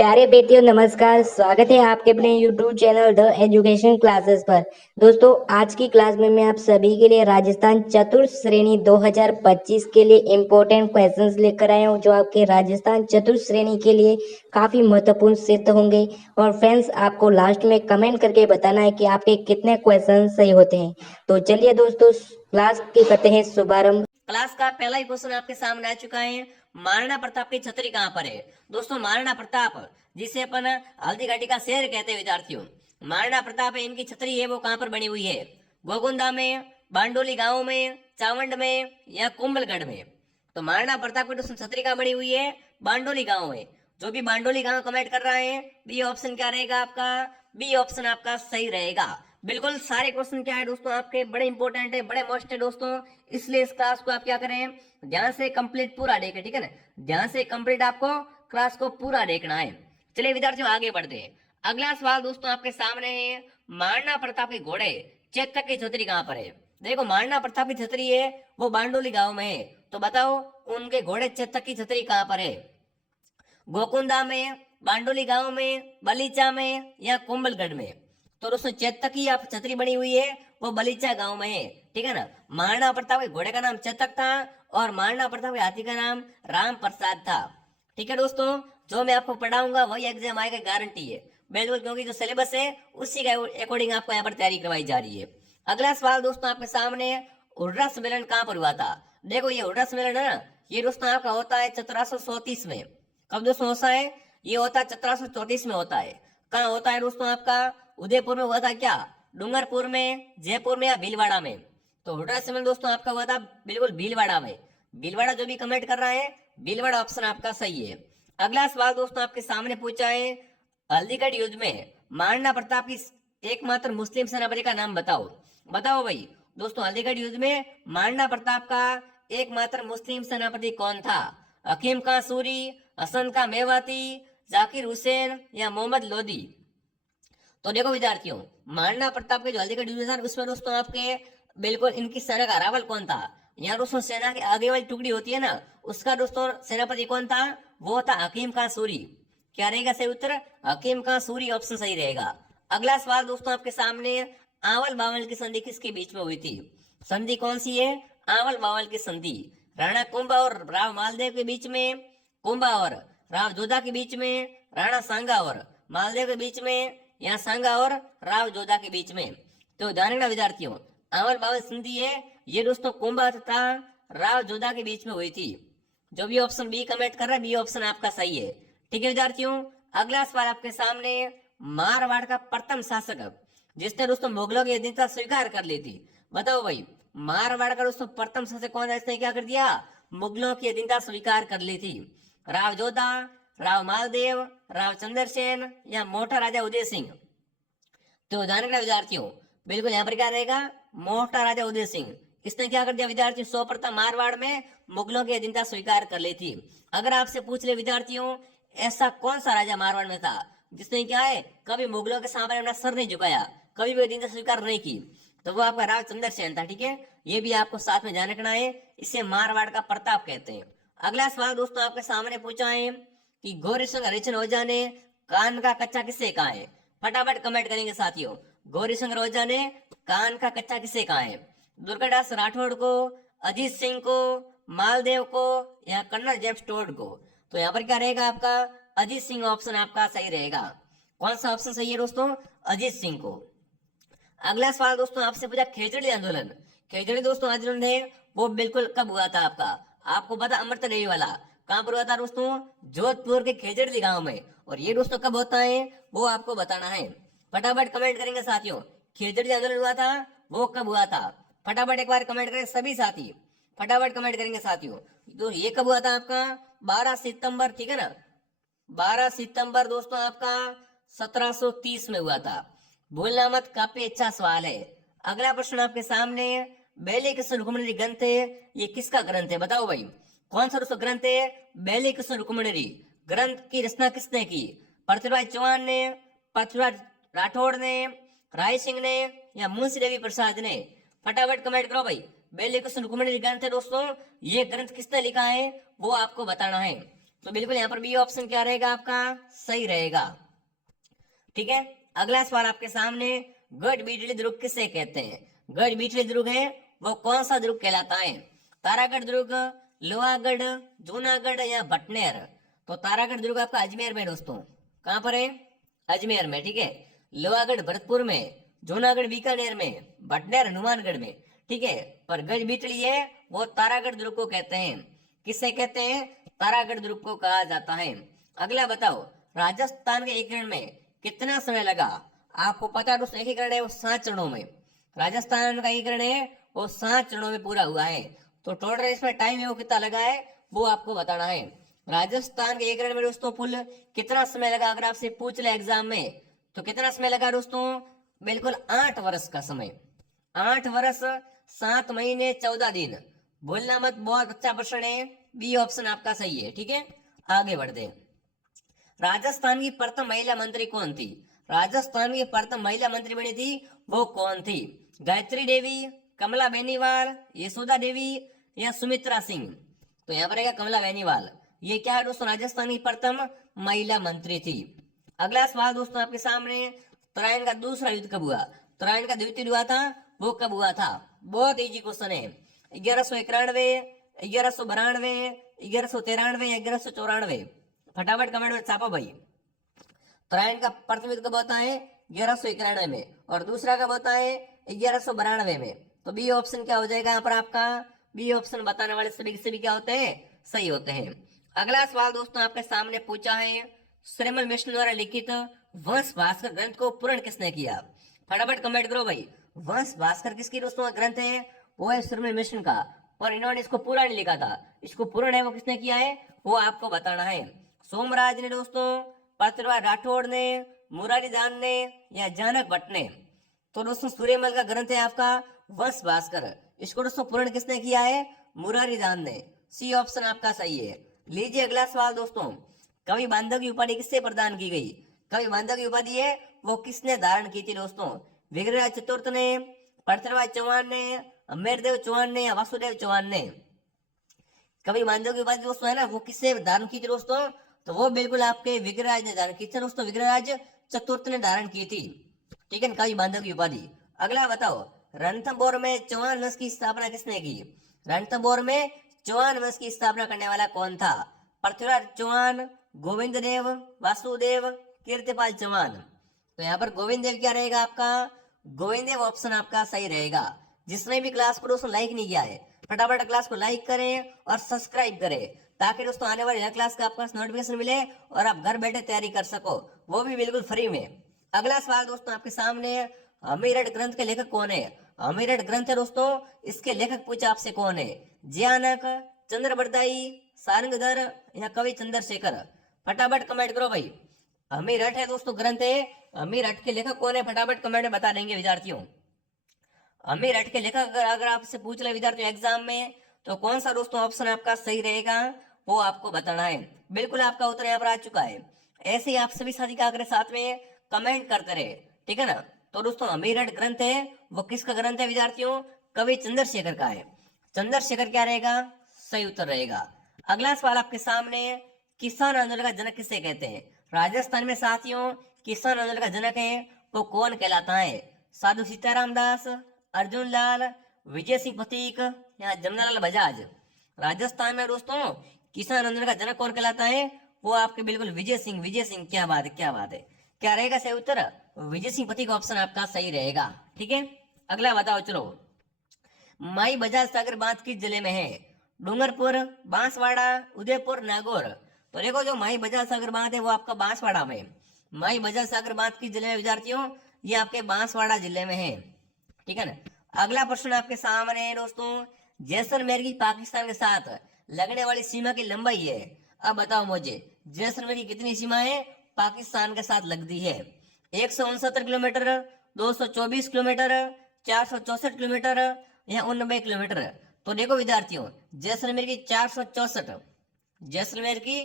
प्यारे बेटियों नमस्कार। स्वागत है आपके अपने YouTube channel the education classes पर। दोस्तों आज की क्लास में मैं आप सभी के लिए राजस्थान चतुर्थ श्रेणी 2025 के लिए इम्पोर्टेंट क्वेश्चंस लेकर आया हूं, जो आपके राजस्थान चतुर्थ श्रेणी के लिए काफी महत्वपूर्ण सिद्ध होंगे। और फ्रेंड्स आपको लास्ट में कमेंट करके बताना है कि आपके कितने क्वेश्चन सही होते हैं। तो चलिए दोस्तों क्लास की करते हैं शुभारंभ। क्लास का पहला ही क्वेश्चन आपके सामने आ चुका है। महाराणा प्रताप की छतरी कहाँ पर है? दोस्तों महाराणा प्रताप, जिसे अपन हल्दी घाटी का शेर कहते हैं विद्यार्थियों, महाराणा प्रताप है, इनकी छतरी है वो कहाँ पर बनी हुई है? गोगुंदा में, बांडोली गांव में, चावंड में या कुंभलगढ़ में? तो महाराणा प्रताप की दोस्तों छतरी कहाँ बनी हुई है? बांडोली गांव में। जो भी बांडोली गांव कमेंट कर रहा है, बी ऑप्शन क्या रहेगा आपका? बी ऑप्शन आपका सही रहेगा। बिल्कुल सारे क्वेश्चन क्या है दोस्तों आपके बड़े इंपॉर्टेंट है, बड़े मस्ट है दोस्तों, इसलिए इस क्लास को आप क्या करें, ध्यान से कंप्लीट पूरा देखें, ठीक है ना। ध्यान से कंप्लीट आपको क्लास को पूरा देखना है। चलिए विद्यार्थियों आगे बढ़ते हैं। अगला सवाल दोस्तों आपके सामने है, महाराणा प्रताप के घोड़े चेतक की छतरी कहाँ पर है? देखो महाराणा प्रताप की छतरी है वो बांडोली गांव में है, तो बताओ उनके घोड़े चेतक की छतरी कहाँ पर है? गोकुंदा में, बांडोली गांव में, बलीचा में या कुंभलगढ़ में? तो दोस्तों चेतक की आप छतरी बनी हुई है वो बलीचा गांव में है, ठीक है ना। महाराणा प्रताप के घोड़े का नाम चेतक था और महाराणा प्रताप के हाथी का नाम राम प्रसाद था, ठीक है दोस्तों। जो मैं आपको पढ़ाऊंगा वही एग्जाम आएगा, गारंटी है बिल्कुल, क्योंकि जो सिलेबस है उसी के अकॉर्डिंग आपको यहाँ पर तैयारी करवाई जा रही है। अगला सवाल दोस्तों आपके सामने, हुर्रा सम्मेलन कहाँ पर हुआ था? देखो ये हुर्रा सम्मेलन है ना, ये दोस्तों आपका होता है 1734 में। कब दोस्तों होता है? ये होता है 1734 में होता है। कहाँ होता है दोस्तों आपका? उदयपुर में हुआ था क्या, डूंगरपुर में, जयपुर में या भीलवाड़ा में? तो हुर्रा सम्मेलन दोस्तों आपका हुआ था बिल्कुल भीलवाड़ा में। भीलवाड़ा जो भी कमेंट कर रहा है, भीलवाड़ा ऑप्शन आपका सही है। अगला सवाल दोस्तों आपके सामने पूछा है, हल्दीगढ़ युद्ध में महाराणा प्रताप की एकमात्र मुस्लिम सेनापति का नाम बताओ। बताओ भाई दोस्तों, हल्दीगढ़ युद्ध में महाराणा प्रताप का एकमात्र मुस्लिम सेनापति कौन था? हकीम का सूरी, हसन का मेवाती, जाकिर हुसैन या मोहम्मद लोदी? तो देखो विद्यार्थियों, महाराणा प्रताप के जो हल्दीगढ़ युद्ध था उसमें दोस्तों आपके बिल्कुल इनकी सेना का रावल कौन था? यहाँ दोस्तों सेना की आगे वाली टुकड़ी होती है ना, उसका दोस्तों सेनापति कौन था? वो था हकीम का सूरी। क्या रहेगा सही उत्तर? हकीम का सूरी ऑप्शन सही रहेगा। अगला सवाल दोस्तों आपके सामने, आवल बावल की संधि किसके बीच में हुई थी? संधि कौन सी है? आवल बावल की संधि राणा कुंभा और राव मालदेव के बीच में, कुंभा और राव जोधा के बीच में, राणा सांगा और मालदेव के बीच में या सांगा और राव जोधा के बीच में? तो ध्यान रखना विद्यार्थियों, आवल बावल संधि है ये दोस्तों कुंभा तथा राव जोधा के बीच में हुई थी। जो भी ऑप्शन बी कमेंट कर रहा है, बी ऑप्शन आपका सही है, ठीक है विद्यार्थियों। अगला सवाल आपके सामने, मारवाड़ का प्रथम शासक जिसने दोस्तों मुगलों की अधीनता स्वीकार कर ली थी? बताओ भाई, मारवाड़ का दोस्तों प्रथम शासक कौन है जिसने क्या कर दिया? मुगलों की अधीनता स्वीकार कर ली थी। राव जोधा, राव मालदेव, राव चंद्रसेन या मोटा राजा उदय सिंह? तो ध्यान रखना विद्यार्थियों, बिल्कुल यहाँ पर क्या रहेगा? मोटा राजा उदय सिंह। इसने क्या कर दिया विद्यार्थियों? सर्वप्रथम मारवाड़ में मुगलों की अधीनता स्वीकार कर ली थी। अगर आपसे पूछ ले विद्यार्थियों, ऐसा कौन सा राजा मारवाड़ में था जिसने क्या है कभी मुगलों के सामने अपना सर नहीं झुकाया, कभी भी अधीनता स्वीकार नहीं की? तो वो आपका राव चंद्रसेन था, ठीक है। ये भी आपको साथ में ध्यान रखना है, इसे मारवाड़ का प्रताप कहते हैं। अगला सवाल दोस्तों आपके सामने पूछा है कि गौरी सिंह हरिचंद ओझा ने कान का कच्चा किससे कहा है? फटाफट कमेंट करेंगे साथियों। गौरी सिंह ओझा ने कान का कच्चा किससे कहा है? दुर्गादास राठौड़ को, अजीत सिंह को, मालदेव को या कर्नल जेम्स टोड को? तो यहाँ पर क्या रहेगा आपका? अजीत सिंह ऑप्शन आपका सही रहेगा। कौन सा ऑप्शन सही है दोस्तों? अजीत सिंह को। अगला सवाल दोस्तों आपसे पूछा, खेजड़ी आंदोलन, खेजड़ी दोस्तों आंदोलन है वो बिल्कुल कब हुआ था आपका? आपको पता अमृत देवी वाला कहाँ पर हुआ था दोस्तों? जोधपुर के खेजड़ी गांव में। और ये दोस्तों कब होता है वो आपको बताना है। फटाफट कमेंट करेंगे साथियों, खेजड़ी आंदोलन हुआ था वो कब हुआ था? फटाफट एक बार कमेंट करें सभी साथी, फटाफट कमेंट करेंगे साथियों। तो ये कब हुआ था आपका? 12 सितंबर, ठीक है ना। 12 सितंबर दोस्तों आपका 1730 में हुआ था। भूलना मत, काफी अच्छा सवाल है। अगला प्रश्न आपके सामने, बैली कृष्ण रुक्मणी ग्रंथ है ये किसका ग्रंथ है? बताओ भाई, कौन सा दोस्तों ग्रंथ है बैली कृष्ण रुक्मणी? ग्रंथ की रचना किसने की? पृथ्वीराज चौहान ने, पृथ्वीराज राठौड़ ने, राय सिंह ने या मुंशी देवी प्रसाद ने? फटाफट कमेंट करो भाई। बैली कृष्ण रुक्मणी ग्रंथ है दोस्तों, ये ग्रंथ किसने लिखा है वो आपको बताना है। तो बिल्कुल यहाँ पर बी ऑप्शन क्या रहेगा आपका, सही रहेगा। ठीक है, अगला सवाल आपके सामने, गढ़ बीटली दुर्ग किसे कहते हैं? गढ़ बीटली दुर्ग है वो कौन सा दुर्ग कहलाता है? तारागढ़ दुर्ग, लोहागढ़, जूनागढ़ या भटनेर? तो तारागढ़ दुर्ग आपका अजमेर में दोस्तों, कहां पर है? अजमेर में। ठीक है, लोहागढ़ भरतपुर में, जूनागढ़ बीकानेर में, भटनेर हनुमानगढ़ में। ठीक है, पर गढ़ बीटली है वो तारागढ़ दुर्ग को कहते हैं। किसे कहते हैं? तारागढ़ दुर्ग को कहा जाता है। अगला बताओ, राजस्थान के एकीकरण में कितना समय लगा? आपको पता है दोस्तों, एकीकरण है वो 7 चरणों में, राजस्थान का एकीकरण है वो 7 चरणों में पूरा हुआ है। तो टोटल इसमें टाइम है वो कितना लगा है वो आपको बताना है। राजस्थान के एकीकरण में दोस्तों कुल कितना समय लगा, अगर आपसे पूछ ले एग्जाम में तो कितना समय लगा दोस्तों? बिल्कुल 8 वर्ष का समय। 8 वर्ष 7 महीने 14 दिन। बोलना मत, बहुत अच्छा प्रश्न है, बी ऑप्शन आपका सही है। ठीक है, आगे बढ़ते हैं। राजस्थान की प्रथम महिला मंत्री कौन थी? राजस्थान की प्रथम महिला मंत्री बनी थी वो कौन थी? गायत्री देवी, कमला बेनीवाल, यशोदा देवी या सुमित्रा सिंह? तो यहाँ पर रहेगा कमला बेनीवाल। ये क्या है दोस्तों? राजस्थान की प्रथम महिला मंत्री थी। अगला सवाल दोस्तों आपके सामने, तराइन का दूसरा युद्ध कब हुआ? तराइन का द्वितीय युद्ध हुआ था वो कब हुआ था? बहुत इजी क्वेश्चन है। 1191, 1192, 1193 या 1194? फटाफट कमेंट में छापो भाई। तराइन का प्रथम युद्ध कब होता है? 1191 में, और दूसरा कब होता है? 1192 में। तो बी ऑप्शन क्या हो जाएगा यहाँ पर आपका? बी ऑप्शन बताने वाले सभी के सभी क्या होते हैं? सही होते हैं। अगला सवाल दोस्तों आपके सामने पूछा है, श्रीमल मिशन द्वारा लिखित वंश भास्कर ग्रंथ को पूर्ण किसने किया? फटाफट कमेंट करो भाई। वंश भास्कर किसकी दोस्तों का ग्रंथ है? वो है श्रीमल मिशन का, और इन्होंने इसको पूरा नहीं लिखा था, इसको पूर्ण है वो किसने किया है वो आपको बताना है। सोमराज ने दोस्तों, पृथ्वीराज राठौड़ ने, मुरारी दान ने या जानक भट्ट ने? तो दोस्तों सूर्यमल का ग्रंथ है आपका वंश भास्कर, इसको दोस्तों पूर्ण किसने किया है? मुरारी दान ने। सी ऑप्शन आपका सही है। लीजिए अगला सवाल दोस्तों, कवि बांधव की उपाधि किससे प्रदान की गई? कवि बांधव की उपाधि है वो किसने धारण की थी दोस्तों? विग्रहराज चतुर्थ ने, पृथ्वीराज चौहान ने, अमेरदेव चौहान ने या वासुदेव चौहान ने? कवि बांधव की उपाधि दोस्तों है ना वो किससे धारण की थी दोस्तों? तो वो बिल्कुल आपके विग्रहराज ने धारण की थी दोस्तों, विग्रहराज चतुर्थ ने धारण की थी। ठीक है, कवि बांधव की उपाधि। अगला बताओ, रणथंभौर में चौहान वंश की स्थापना किसने की? रणथंभौर में चौहान वंश की स्थापना करने वाला कौन था? पृथ्वीराज चौहान, गोविंद देव, वासुदेव, कीर्तिपाल चौहान? तो यहाँ पर गोविंद देव क्या रहेगा आपका? गोविंद देव ऑप्शन आपका सही रहेगा। जिसने भी क्लास को दोस्तों लाइक नहीं किया है फटाफट क्लास को लाइक करें और सब्सक्राइब करें, ताकि दोस्तों आने वाली हर क्लास का आपको नोटिफिकेशन मिले और आप घर बैठे तैयारी कर सको, वो भी बिल्कुल फ्री में। अगला सवाल दोस्तों आपके सामने, अमीरठ ग्रंथ के लेखक कौन है? अमीरठ ग्रंथ है दोस्तों, इसके लेखक पूछा आपसे कौन है? जयानक, चंद्रबरदाई, सारंगधर या कवि चंद्रशेखर? फटाफट कमेंट करो भाई। अमीरठ है दोस्तों ग्रंथ है, अमीरठ के लेखक कौन है फटाफट कमेंट में बता देंगे विद्यार्थियों। अमीरठ के लेखक अगर आपसे पूछ ले विद्यार्थियों एग्जाम में, तो कौन सा दोस्तों ऑप्शन आपका सही रहेगा वो आपको बताना है। बिल्कुल आपका उत्तर यहाँ पर आ चुका है। ऐसे ही आप सभी साथी क्या करें, साथ में कमेंट करते रहे, ठीक है ना। तो दोस्तों अमीरठ ग्रंथ है वो किसका ग्रंथ है विद्यार्थियों? कवि चंद्रशेखर का है। चंद्रशेखर क्या रहेगा? सही उत्तर रहेगा। अगला सवाल आपके सामने, किसान आंदोलन का जनक किसे कहते हैं? राजस्थान में साथियों किसान आंदोलन का जनक है वो कौन कहलाता है? साधु सीताराम दास, अर्जुन लाल, विजय सिंह पथिक या जमनालाल बजाज? राजस्थान में दोस्तों किसान आंदोलन का जनक कौन कहलाता है? वो आपके बिल्कुल विजय सिंह। विजय सिंह, क्या बात है, क्या बात है। क्या रहेगा सही उत्तर? विजय सिंह पथिक ऑप्शन आपका सही रहेगा। ठीक है, अगला बताओ चलो। माई बजाज सागर बांध किस जिले में है? डूंगरपुर, बांसवाड़ा, उदयपुर, नागौर? तो देखो जो माई बजाज सागर बांध है वो आपका बांसवाड़ा में। माई बजाज सागर बांध किस जिले में विद्यार्थियों? ये आपके बांसवाड़ा जिले में है। ठीक है ना। अगला प्रश्न आपके सामने है दोस्तों, जैसलमेर की पाकिस्तान के साथ लगने वाली सीमा की लंबाई है। अब बताओ मुझे, जैसलमेर की कितनी सीमा है पाकिस्तान के साथ लगती है? 169 किलोमीटर, 224 किलोमीटर, 464 किलोमीटर या 89 किलोमीटर? तो देखो विद्यार्थियों, जैसलमेर की 464, जैसलमेर की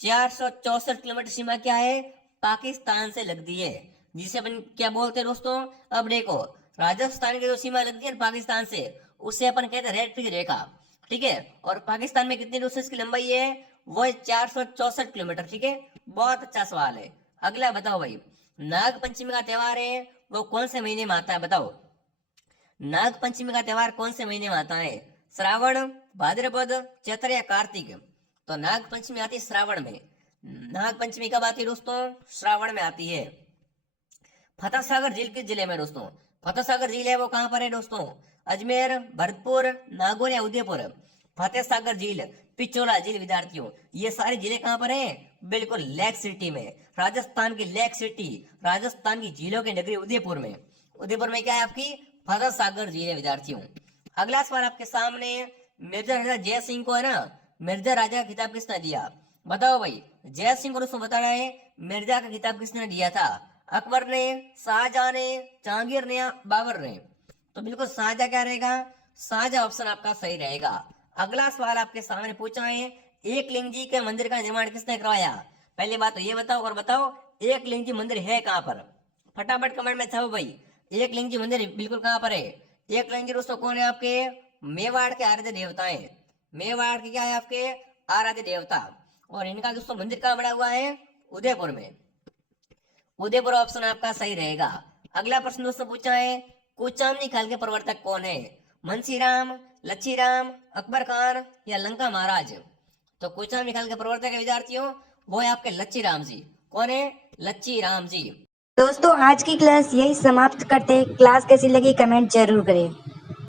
464 किलोमीटर सीमा क्या है? पाकिस्तान से लगती है, जिसे अपन क्या बोलते हैं दोस्तों? अब देखो, राजस्थान की जो सीमा लगती है पाकिस्तान से, उसे अपन कहते हैं रेड पी रेखा। ठीक है, और पाकिस्तान में कितनी दोस्तों इसकी लंबाई है? वो है 464 किलोमीटर। ठीक है, बहुत अच्छा सवाल है। अगला बताओ भाई, नाग पंचमी का त्योहार है वो कौन से महीने में आता है? बताओ, नाग पंचमी का त्योहार कौन से महीने में आता है? श्रावण, भाद्रपद, चैत्र या कार्तिक? तो नाग पंचमी आती है श्रावण में। नाग पंचमी कब आती है दोस्तों? श्रावण में आती है। फतेह सागर झील किस जिले में दोस्तों? फतेह सागर झील है वो कहाँ पर है दोस्तों? अजमेर, भरतपुर, नागौर या उदयपुर? फतेह सागर झील, पिचोला झील विद्यार्थियों, ये सारी जिले कहाँ पर हैं? बिल्कुल लेक सिटी में, राजस्थान की लेक सिटी, राजस्थान की झीलों की नगरी उदयपुर में। उदयपुर में क्या है आपकी? फतेह सागर झील है विद्यार्थियों। अगला सवाल आपके सामने, मिर्जा राजा जय सिंह को है ना, मिर्जा राजा का खिताब किसने दिया? बताओ भाई, जय सिंह को दोस्तों बता रहा है मिर्जा का खिताब किसने दिया था? अकबर ने, शाहजहां ने, जहांगीर ने या बाबर ने? तो बिल्कुल शाहजहां क्या रहेगा? शाहजहां ऑप्शन आपका सही रहेगा। अगला सवाल आपके सामने पूछा है, एक लिंग जी के मंदिर का निर्माण किसने करवाया? पहली बात तो ये बताओ, और बताओ एक लिंग जी मंदिर है कहाँ पर? फटाफट कमेंट में छाओ भाई, एक लिंग जी मंदिर बिल्कुल कहाँ पर है? एक लिंग जी दोस्तों कौन है आपके? मेवाड़ के आराध्य देवता है। मेवाड़ के क्या है आपके? आराध्य देवता। और इनका दोस्तों मंदिर कहाँ बना हुआ है? उदयपुर में। उदयपुर ऑप्शन आपका सही रहेगा। अगला प्रश्न दोस्तों पूछा है, कुचामनी काल के प्रवर्तक कौन है? मुंशीराम, लच्छीराम, अकबर खान या लंका महाराज? तो कुचामनी काल के प्रवर्तक है विद्यार्थियों, वो है आपके लच्छीराम जी। कौन है? लच्छीराम जी। दोस्तों आज की क्लास यही समाप्त करते हैं। क्लास कैसी लगी कमेंट जरूर करें।